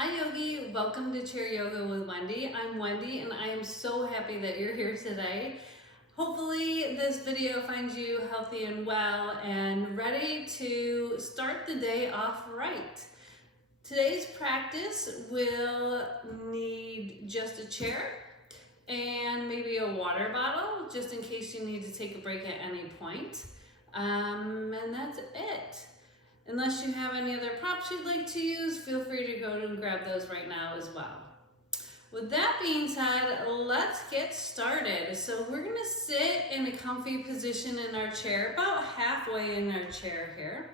Hi Yogi, welcome to Chair Yoga with Wendy. I'm Wendy and I am so happy that you're here today. Hopefully this video finds you healthy and well and ready to start the day off right. Today's practice will need just a chair and maybe a water bottle just in case you need to take a break at any point. And that's it. Unless you have any other props you'd like to use, feel free to go and grab those right now as well. With that being said, let's get started. So we're gonna sit in a comfy position in our chair, about halfway in our chair here.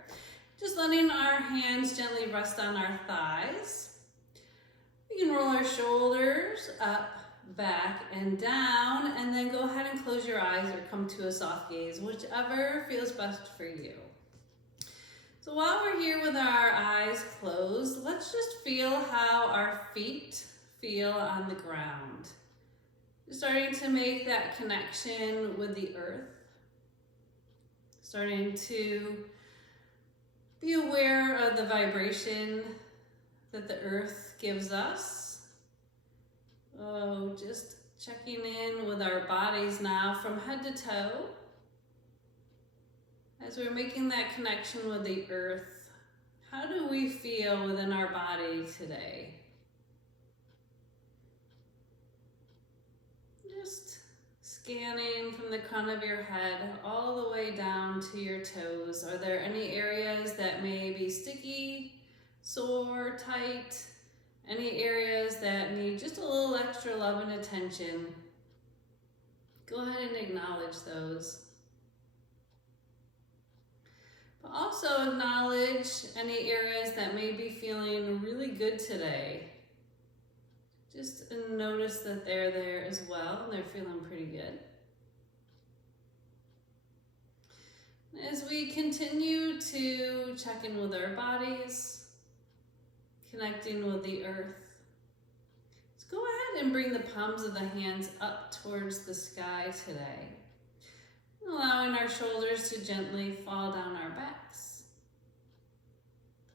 Just letting our hands gently rest on our thighs. We can roll our shoulders up, back, and down, and then go ahead and close your eyes or come to a soft gaze, whichever feels best for you. So while we're here with our eyes closed, let's just feel how our feet feel on the ground. Starting to make that connection with the earth. Starting to be aware of the vibration that the earth gives us. Oh, just checking in with our bodies now from head to toe. As we're making that connection with the earth, how do we feel within our body today? Just scanning from the crown of your head all the way down to your toes. Are there any areas that may be sticky, sore, tight? Any areas that need just a little extra love and attention? Go ahead and acknowledge those. But also acknowledge any areas that may be feeling really good today. Just notice that they're there as well and they're feeling pretty good. As we continue to check in with our bodies, connecting with the earth, let's go ahead and bring the palms of the hands up towards the sky today. Allowing our shoulders to gently fall down our backs.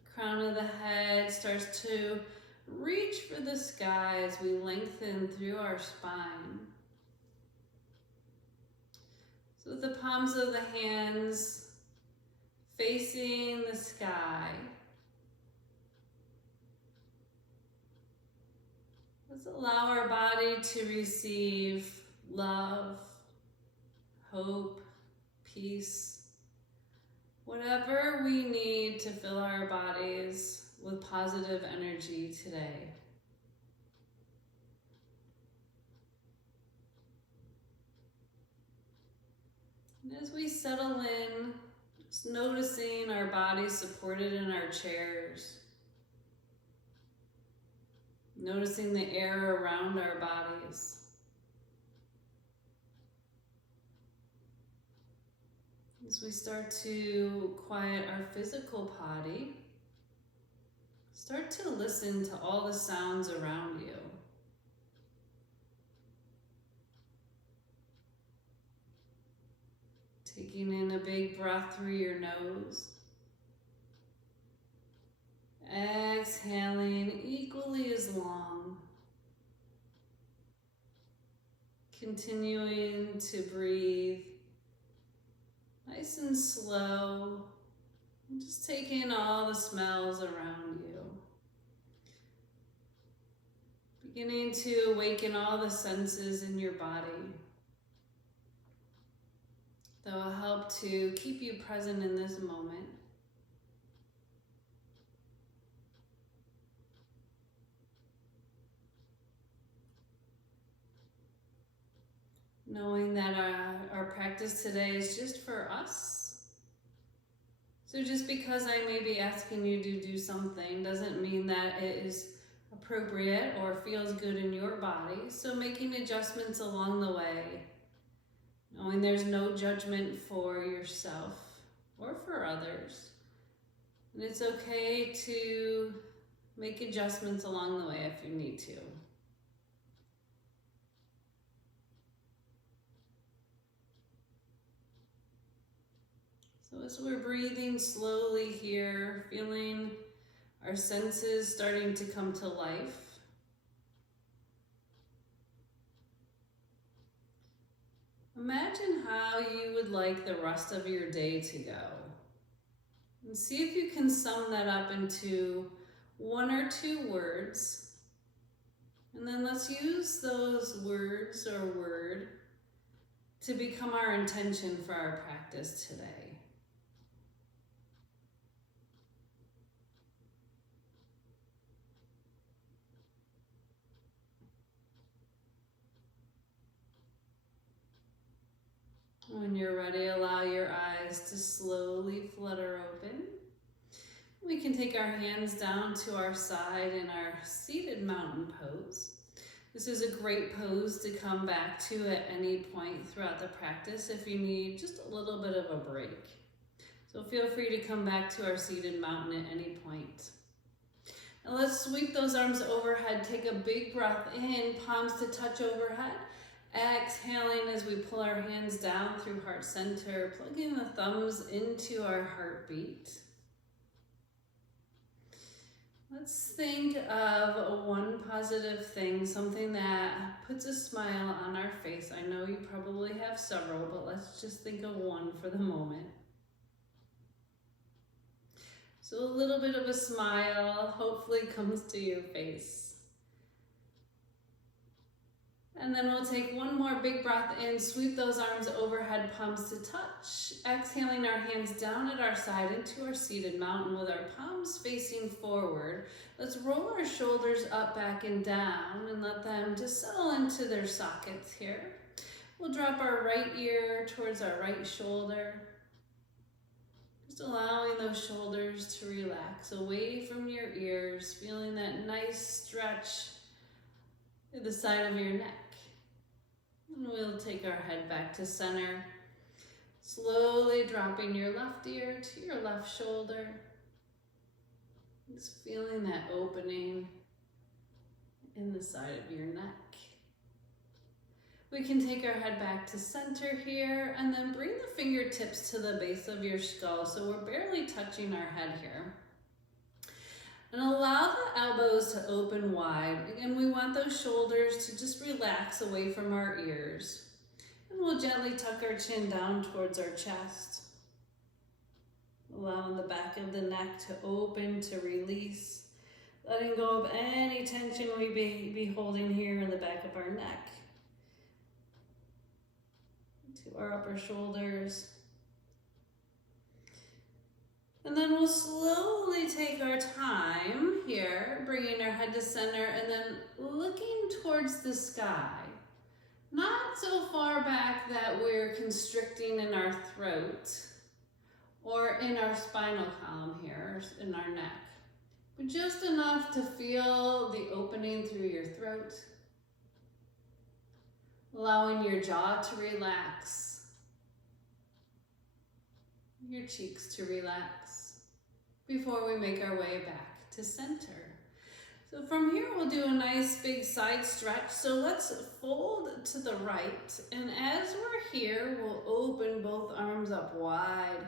The crown of the head starts to reach for the sky as we lengthen through our spine. So the palms of the hands facing the sky. Let's allow our body to receive love, hope, peace, whatever we need to fill our bodies with positive energy today. And as we settle in, just noticing our bodies supported in our chairs, noticing the air around our bodies. As we start to quiet our physical body, start to listen to all the sounds around you. Taking in a big breath through your nose. Exhaling equally as long. Continuing to breathe nice and slow, and just take in all the smells around you. Beginning to awaken all the senses in your body that will help to keep you present in this moment. Knowing that our practice today is just for us. So just because I may be asking you to do something doesn't mean that it is appropriate or feels good in your body. So making adjustments along the way, knowing there's no judgment for yourself or for others. And it's okay to make adjustments along the way if you need to. So as we're breathing slowly here, feeling our senses starting to come to life. Imagine how you would like the rest of your day to go. And see if you can sum that up into 1 or 2 words. And then let's use those words or word to become our intention for our practice today. When you're ready, allow your eyes to slowly flutter open. We can take our hands down to our side in our seated mountain pose. This is a great pose to come back to at any point throughout the practice if you need just a little bit of a break. So feel free to come back to our seated mountain at any point. Now let's sweep those arms overhead. Take a big breath in, palms to touch overhead. Exhaling as we pull our hands down through heart center, plugging the thumbs into our heartbeat. Let's think of one positive thing, something that puts a smile on our face. I know you probably have several, but let's just think of one for the moment. So a little bit of a smile hopefully comes to your face. And then we'll take one more big breath in, sweep those arms overhead, palms to touch. Exhaling our hands down at our side into our seated mountain with our palms facing forward. Let's roll our shoulders up, back, and down and let them just settle into their sockets here. We'll drop our right ear towards our right shoulder. Just allowing those shoulders to relax away from your ears, feeling that nice stretch to the side of your neck. And we'll take our head back to center, slowly dropping your left ear to your left shoulder. Just feeling that opening in the side of your neck. We can take our head back to center here and then bring the fingertips to the base of your skull so we're barely touching our head here. And allow the elbows to open wide. Again, we want those shoulders to just relax away from our ears. And we'll gently tuck our chin down towards our chest. Allowing the back of the neck to open, to release. Letting go of any tension we be holding here in the back of our neck. To our upper shoulders. And then we'll slowly take our time here, bringing our head to center and then looking towards the sky. Not so far back that we're constricting in our throat or in our spinal column here, in our neck, but just enough to feel the opening through your throat, allowing your jaw to relax, your cheeks to relax before we make our way back to center. So from here we'll do a nice big side stretch. So let's fold to the right, and as we're here we'll open both arms up wide.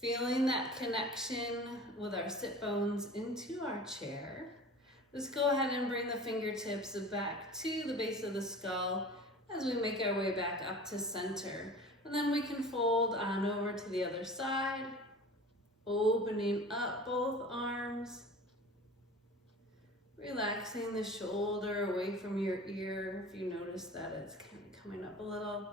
Feeling that connection with our sit bones into our chair. Let's go ahead and bring the fingertips back to the base of the skull as we make our way back up to center. And then we can fold on over to the other side, opening up both arms, relaxing the shoulder away from your ear if you notice that it's kind of coming up a little.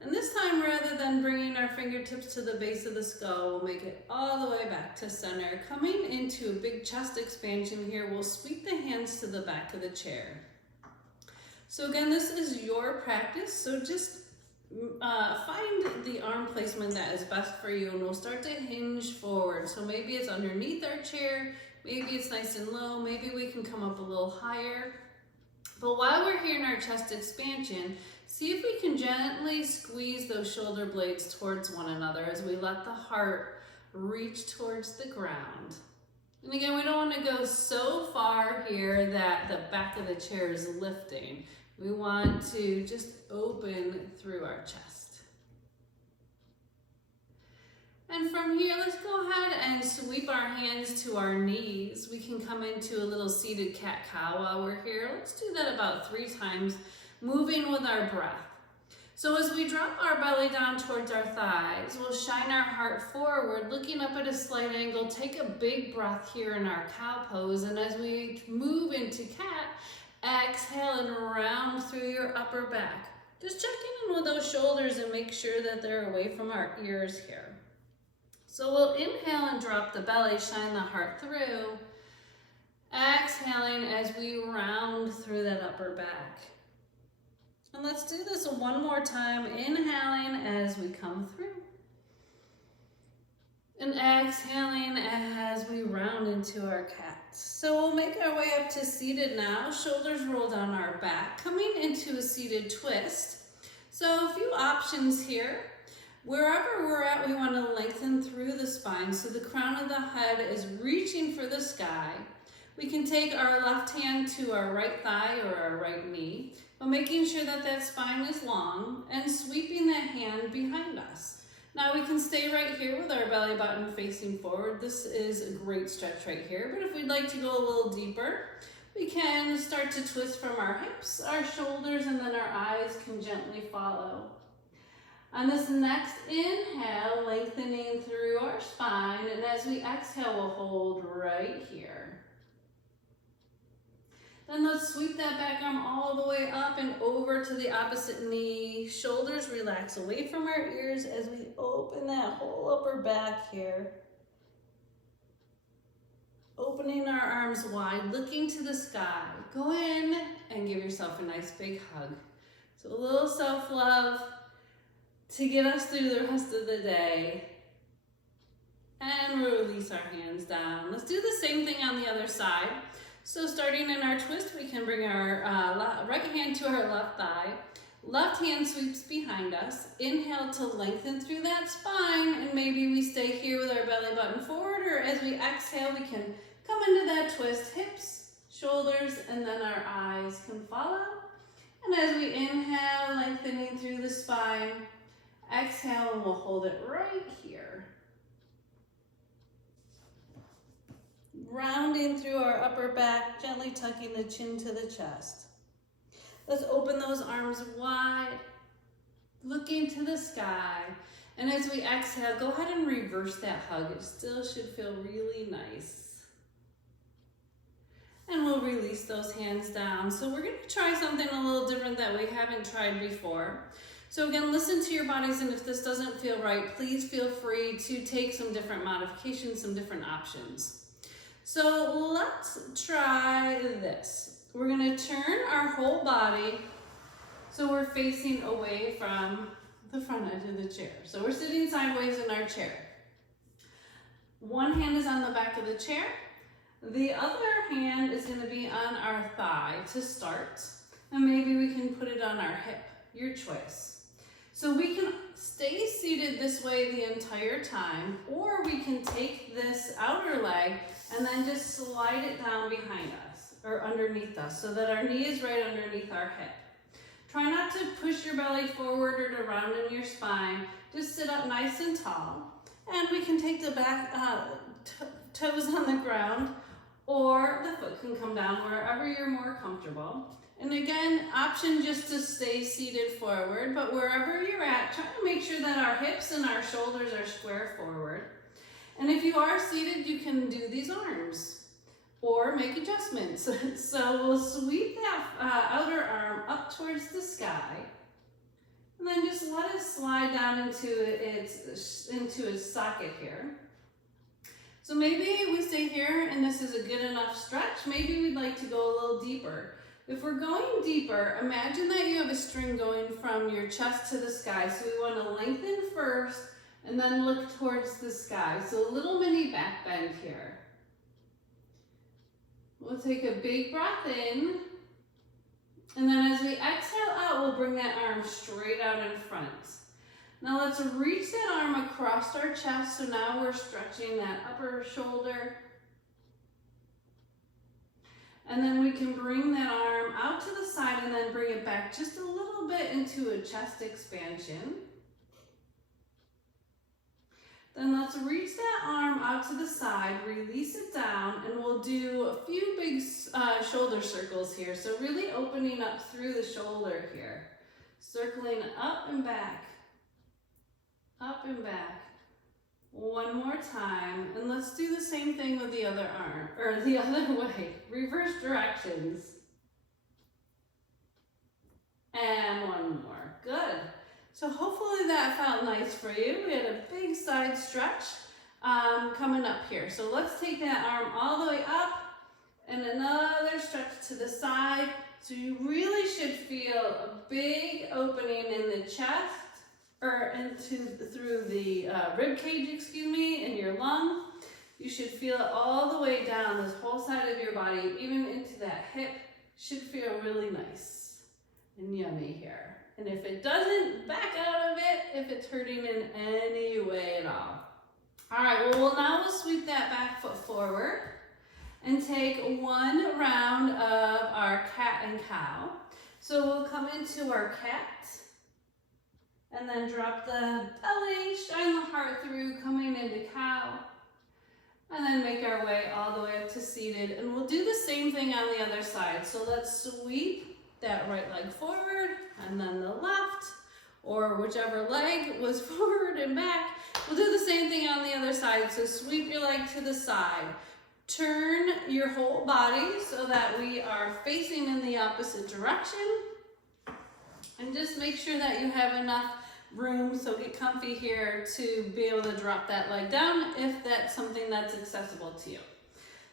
And this time, rather than bringing our fingertips to the base of the skull, we'll make it all the way back to center. Coming into a big chest expansion here, we'll sweep the hands to the back of the chair. So again, this is your practice, so just find the arm placement that is best for you, and we'll start to hinge forward. So maybe it's underneath our chair, maybe it's nice and low, maybe we can come up a little higher. But while we're here in our chest expansion, see if we can gently squeeze those shoulder blades towards one another as we let the heart reach towards the ground. And again, we don't want to go so far here that the back of the chair is lifting. We want to just open through our chest. And from here, let's go ahead and sweep our hands to our knees. We can come into a little seated cat-cow while we're here. Let's do that about 3 times, moving with our breath. So as we drop our belly down towards our thighs, we'll shine our heart forward, looking up at a slight angle. Take a big breath here in our cow pose. And as we move into cat, exhale and round through your upper back. Just checking in with those shoulders and make sure that they're away from our ears here. So we'll inhale and drop the belly, shine the heart through. Exhaling as we round through that upper back. And let's do this one more time, inhaling as we come through. And exhaling as we round into our cat. So we'll make our way up to seated now, shoulders roll down our back, coming into a seated twist. So a few options here. Wherever we're at, we want to lengthen through the spine so the crown of the head is reaching for the sky. We can take our left hand to our right thigh or our right knee, but making sure that that spine is long and sweeping that hand behind us. Now we can stay right here with our belly button facing forward. This is a great stretch right here, but if we'd like to go a little deeper, we can start to twist from our hips, our shoulders, and then our eyes can gently follow. On this next inhale, lengthening through our spine, and as we exhale, we'll hold right here. Then let's sweep that back arm all the way up and over to the opposite knee. Shoulders relax away from our ears as we open that whole upper back here. Opening our arms wide, looking to the sky. Go in and give yourself a nice big hug. So a little self-love to get us through the rest of the day. And we'll release our hands down. Let's do the same thing on the other side. So starting in our twist, we can bring our right hand to our left thigh. Left hand sweeps behind us. Inhale to lengthen through that spine, and maybe we stay here with our belly button forward, or as we exhale, we can come into that twist, hips, shoulders, and then our eyes can follow. And as we inhale, lengthening through the spine, exhale, and we'll hold it right here. Rounding through our upper back, gently tucking the chin to the chest. Let's open those arms wide, looking to the sky. And as we exhale, go ahead and reverse that hug. It still should feel really nice. And we'll release those hands down. So we're going to try something a little different that we haven't tried before. So again, listen to your bodies, and if this doesn't feel right, please feel free to take some different modifications, some different options. So let's try this. We're going to turn our whole body so we're facing away from the front edge of the chair. So we're sitting sideways in our chair. One hand is on the back of the chair. The other hand is going to be on our thigh to start. And maybe we can put it on our hip, your choice. So we can stay seated this way the entire time, or we can take this outer leg and then just slide it down behind us or underneath us so that our knee is right underneath our hip. Try not to push your belly forward or to round in your spine. Just sit up nice and tall. And we can take the back toes on the ground, or the foot can come down wherever you're more comfortable. And again, option just to stay seated forward, but wherever you're at, try to make sure that our hips and our shoulders are square forward. And if you are seated, you can do these arms or make adjustments. So we'll sweep that outer arm up towards the sky, and then just let it slide down into its socket here. So maybe we stay here and this is a good enough stretch. Maybe we'd like to go a little deeper. If we're going deeper, imagine that you have a string going from your chest to the sky. So we want to lengthen first and then look towards the sky. So a little mini back bend here. We'll take a big breath in. And then as we exhale out, we'll bring that arm straight out in front. Now let's reach that arm across our chest. So now we're stretching that upper shoulder. And then we can bring that arm out to the side and then bring it back just a little bit into a chest expansion. Then let's reach that arm out to the side, release it down, and we'll do a few big shoulder circles here. So really opening up through the shoulder here. Circling up and back, up and back. One more time, and let's do the same thing with the other arm, or the other way, reverse directions. And one more, good. So hopefully that felt nice for you. We had a big side stretch coming up here. So let's take that arm all the way up, and another stretch to the side. So you really should feel a big opening in the chest, or through the rib cage, excuse me, and your lung. You should feel it all the way down this whole side of your body, even into that hip. Should feel really nice and yummy here. And if it doesn't, back out of it if it's hurting in any way at all. All right, well now we'll sweep that back foot forward and take one round of our cat and cow. So we'll come into our cat, and then drop the belly, shine the heart through, coming into cow. And then make our way all the way up to seated. And we'll do the same thing on the other side. So let's sweep that right leg forward, and then the left, or whichever leg was forward and back. We'll do the same thing on the other side. So sweep your leg to the side. Turn your whole body so that we are facing in the opposite direction. And just make sure that you have enough room, so get comfy here to be able to drop that leg down if that's something that's accessible to you.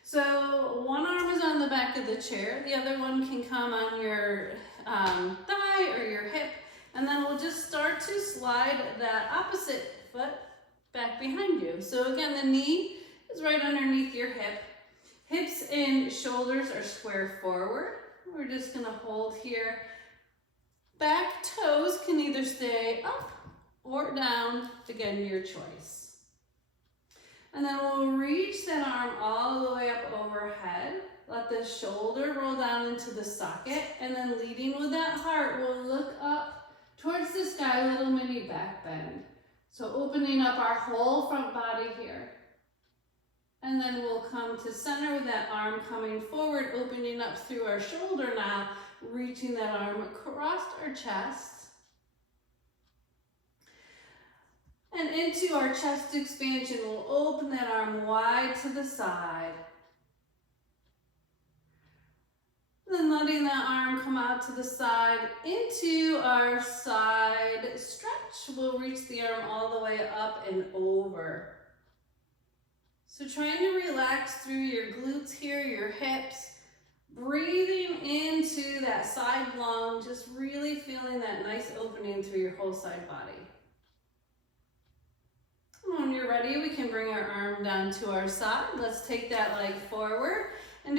So one arm is on the back of the chair, the other one can come on your thigh or your hip, and then we'll just start to slide that opposite foot back behind you. So again, the knee is right underneath your hip. Hips and shoulders are square forward. We're just gonna hold here. Back toes can either stay up or down, again, your choice. And then we'll reach that arm all the way up overhead. Let the shoulder roll down into the socket, and then leading with that heart, we'll look up towards the sky, little mini back bend. So opening up our whole front body here. And then we'll come to center with that arm coming forward, opening up through our shoulder now, reaching that arm across our chest. And into our chest expansion, we'll open that arm wide to the side. Then letting that arm come out to the side into our side stretch. We'll reach the arm all the way up and over. So trying to relax through your glutes here, your hips. Breathing into that side lung, just really feeling that nice opening through your whole side body. When you're ready, we can bring our arm down to our side. Let's take that leg forward and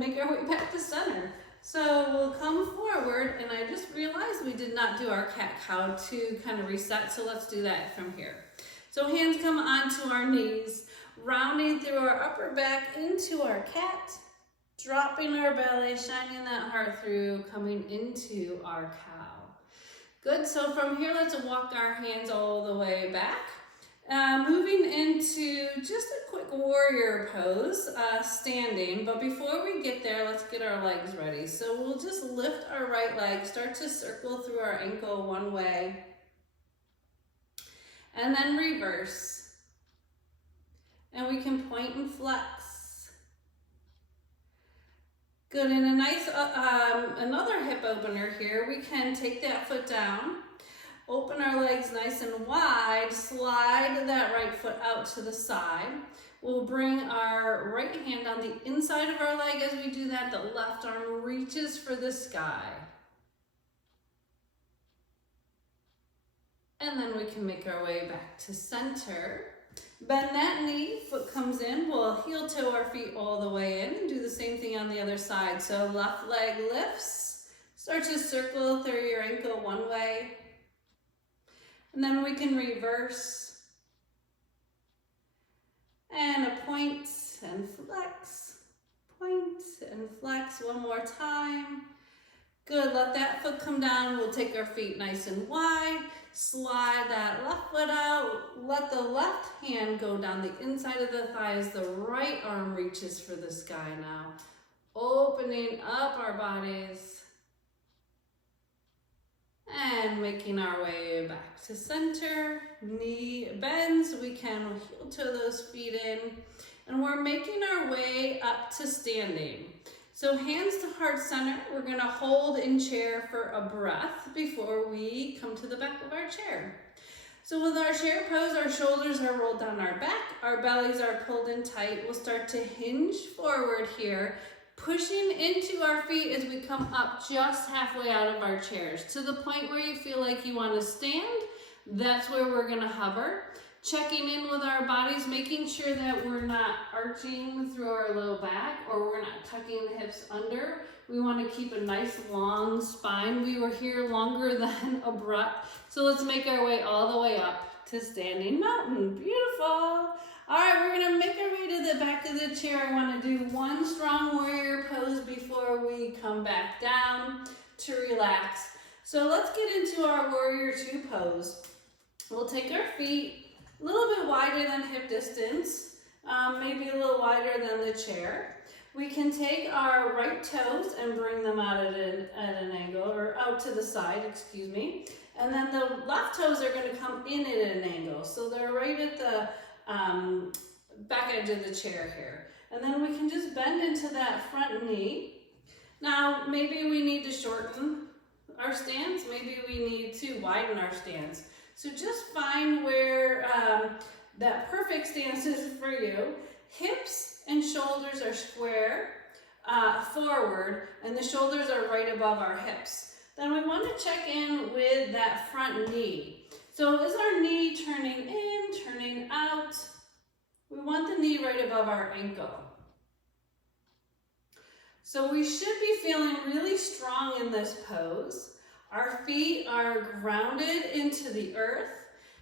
make our way back to center. So we'll come forward, and I just realized we did not do our cat-cow to kind of reset, so let's do that from here. So hands come onto our knees, rounding through our upper back into our cat. Dropping our belly, shining that heart through, coming into our cow. Good, so from here, let's walk our hands all the way back. Moving into just a quick warrior pose, standing. But before we get there, let's get our legs ready. So we'll just lift our right leg, start to circle through our ankle one way. And then reverse. And we can point and flex. Good, and a nice, another hip opener here. We can take that foot down, open our legs nice and wide, slide that right foot out to the side. We'll bring our right hand on the inside of our leg as we do that. The left arm reaches for the sky. And then we can make our way back to center. Bend that knee, foot comes in, we'll heel toe our feet all the way in and do the same thing on the other side. So left leg lifts, start to circle through your ankle one way. And then we can reverse. And a point and flex, point and flex one more time. Good, let that foot come down. We'll take our feet nice and wide. Slide that left foot out. Let the left hand go down the inside of the thigh as the right arm reaches for the sky now. Opening up our bodies. And making our way back to center. Knee bends. We can heel toe those feet in. And we're making our way up to standing. So hands to heart center, we're gonna hold in chair for a breath before we come to the back of our chair. So with our chair pose, our shoulders are rolled down our back, our bellies are pulled in tight. We'll start to hinge forward here, pushing into our feet as we come up just halfway out of our chairs. To the point where you feel like you wanna stand, that's where we're gonna hover. Checking in with our bodies, making sure that we're not arching through our low back or we're not tucking the hips under. We want to keep a nice long spine. We were here longer than a breath. So let's make our way all the way up to standing mountain. Beautiful. All right, we're going to make our way to the back of the chair. I want to do one strong warrior pose before we come back down to relax. So let's get into our warrior two pose. We'll take our feet a little bit wider than hip distance, maybe a little wider than the chair. We can take our right toes and bring them out at an angle, or out to the side, excuse me. And then the left toes are going to come in at an angle. So they're right at the back edge of the chair here. And then we can just bend into that front knee. Now, maybe we need to shorten our stance. Maybe we need to widen our stance. So just find where that perfect stance is for you. Hips and shoulders are square forward, and the shoulders are right above our hips. Then we want to check in with that front knee. So is our knee turning in, turning out? We want the knee right above our ankle. So we should be feeling really strong in this pose. Our feet are grounded into the earth,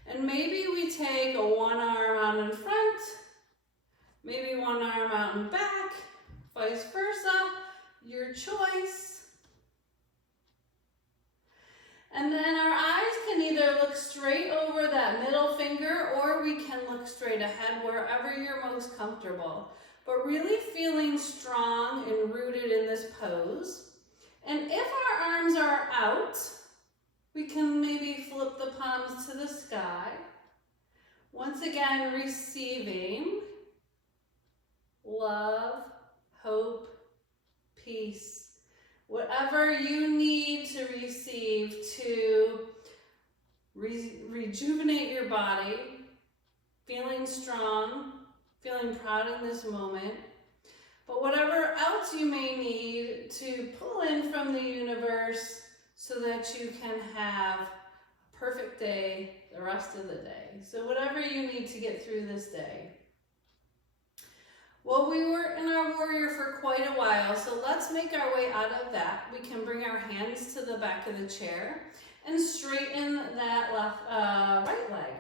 and maybe we take a one arm out in front, maybe one arm out and back, vice versa, your choice. And then our eyes can either look straight over that middle finger, or we can look straight ahead, wherever you're most comfortable. But really feeling strong and rooted in this pose. And if our arms are out, we can maybe flip the palms to the sky. Once again, receiving love, hope, peace. Whatever you need to receive to rejuvenate your body, feeling strong, feeling proud in this moment. But whatever else you may need to pull in from the universe so that you can have a perfect day the rest of the day. So whatever you need to get through this day. Well, we were in our warrior for quite a while, so let's make our way out of that. We can bring our hands to the back of the chair and straighten that right leg.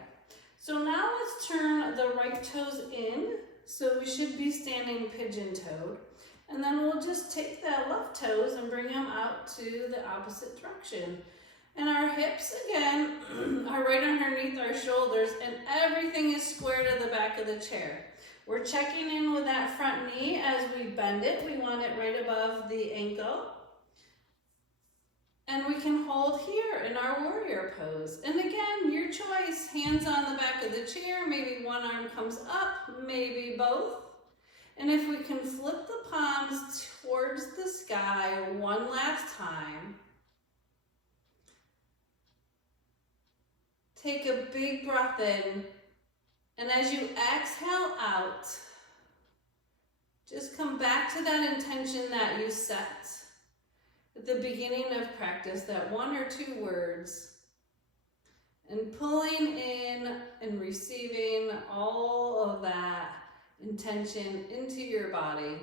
So now let's turn the right toes in. So we should be standing pigeon-toed. And then we'll just take the left toes and bring them out to the opposite direction. And our hips, again, are right underneath our shoulders, and everything is square to the back of the chair. We're checking in with that front knee as we bend it. We want it right above the ankle. And we can hold here in our warrior pose. And again, your choice. Hands on the back of the chair. Maybe one arm comes up, maybe both. And if we can flip the palms towards the sky one last time. Take a big breath in. And as you exhale out, just come back to that intention that you set at the beginning of practice, that one or two words, and pulling in and receiving all of that intention into your body.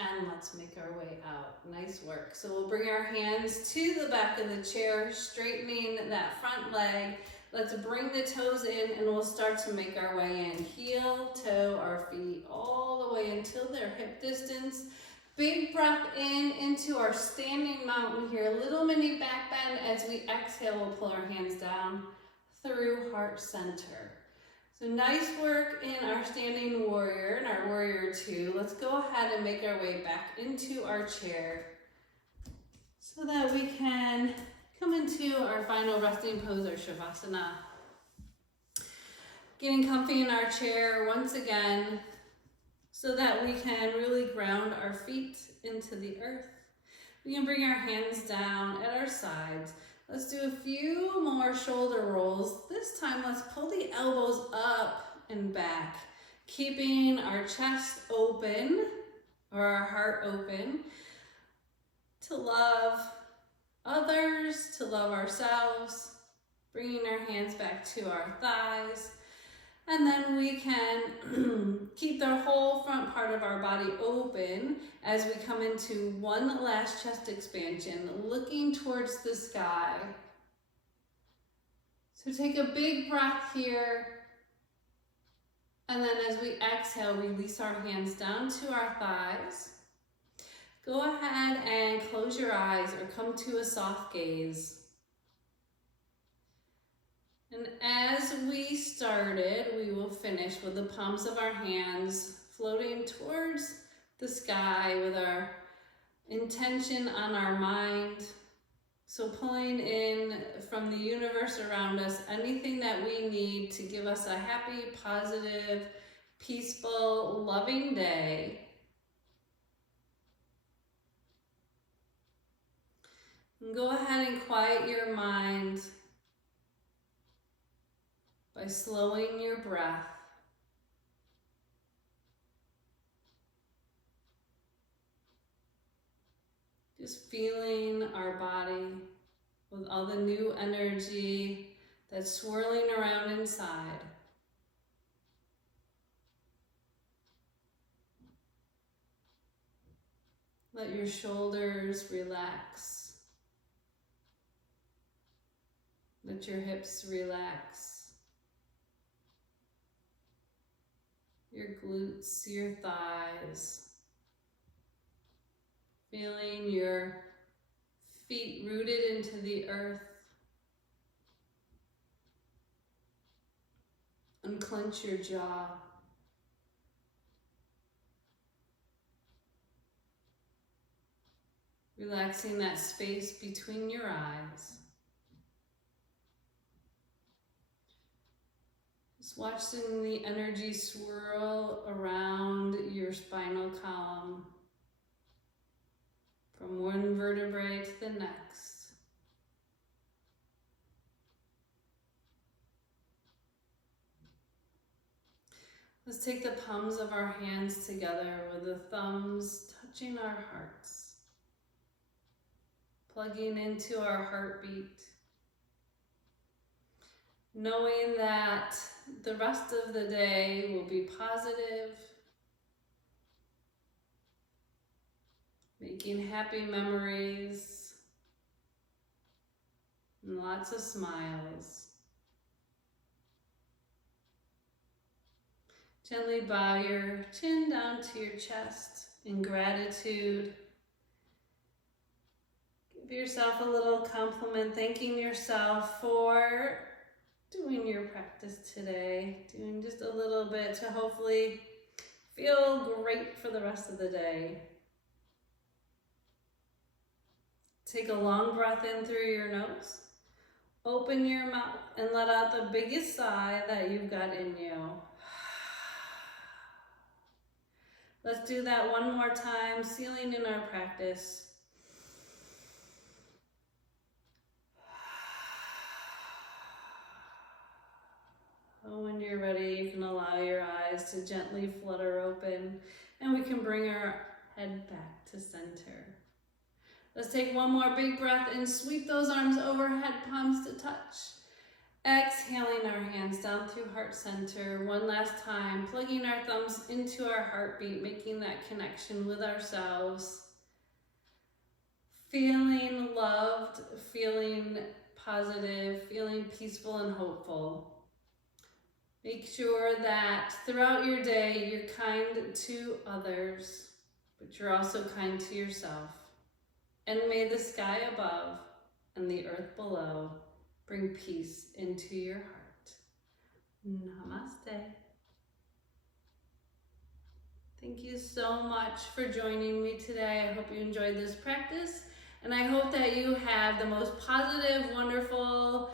And let's make our way out. Nice work. So we'll bring our hands to the back of the chair, straightening that front leg, Let's bring the toes in and we'll start to make our way in. Heel, toe, our feet all the way until they're hip distance. Big breath in into our standing mountain here. Little mini back bend. As we exhale, we'll pull our hands down through heart center. So nice work in our standing warrior and our warrior two. Let's go ahead and make our way back into our chair so that we can come into our final resting pose, our Shavasana. Getting comfy in our chair once again so that we can really ground our feet into the earth. We can bring our hands down at our sides. Let's do a few more shoulder rolls. This time, let's pull the elbows up and back, keeping our chest open or our heart open to love others, to love ourselves, bringing our hands back to our thighs. And then we can keep the whole front part of our body open as we come into one last chest expansion, looking towards the sky. So take a big breath here. And then as we exhale, release our hands down to our thighs. Go ahead and close your eyes or come to a soft gaze. And as we started, we will finish with the palms of our hands floating towards the sky with our intention on our mind. So pulling in from the universe around us anything that we need to give us a happy, positive, peaceful, loving day. And go ahead and quiet your mind by slowing your breath. Just feeling our body with all the new energy that's swirling around inside. Let your shoulders relax. Let your hips relax. Your glutes, your thighs. Feeling your feet rooted into the earth. Unclench your jaw. Relaxing that space between your eyes. Just watching the energy swirl around your spinal column from one vertebrae to the next. Let's take the palms of our hands together with the thumbs touching our hearts, plugging into our heartbeat, knowing that the rest of the day will be positive, making happy memories and lots of smiles. Gently bow your chin down to your chest in gratitude. Give yourself a little compliment, thanking yourself for doing your practice today, doing just a little bit to hopefully feel great for the rest of the day. Take a long breath in through your nose. Open your mouth and let out the biggest sigh that you've got in you. Let's do that one more time, sealing in our practice. When you're ready, you can allow your eyes to gently flutter open, and we can bring our head back to center. Let's take one more big breath and sweep those arms overhead, palms to touch. Exhaling our hands down through heart center. One last time, plugging our thumbs into our heartbeat, making that connection with ourselves. Feeling loved, feeling positive, feeling peaceful and hopeful. Make sure that throughout your day, you're kind to others, but you're also kind to yourself. And may the sky above and the earth below bring peace into your heart. Namaste. Thank you so much for joining me today. I hope you enjoyed this practice, and I hope that you have the most positive, wonderful,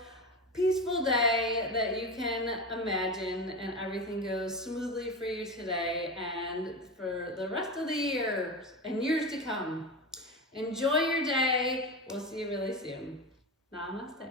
peaceful day that you can imagine, and everything goes smoothly for you today and for the rest of the year and years to come. Enjoy your day. We'll see you really soon. Namaste.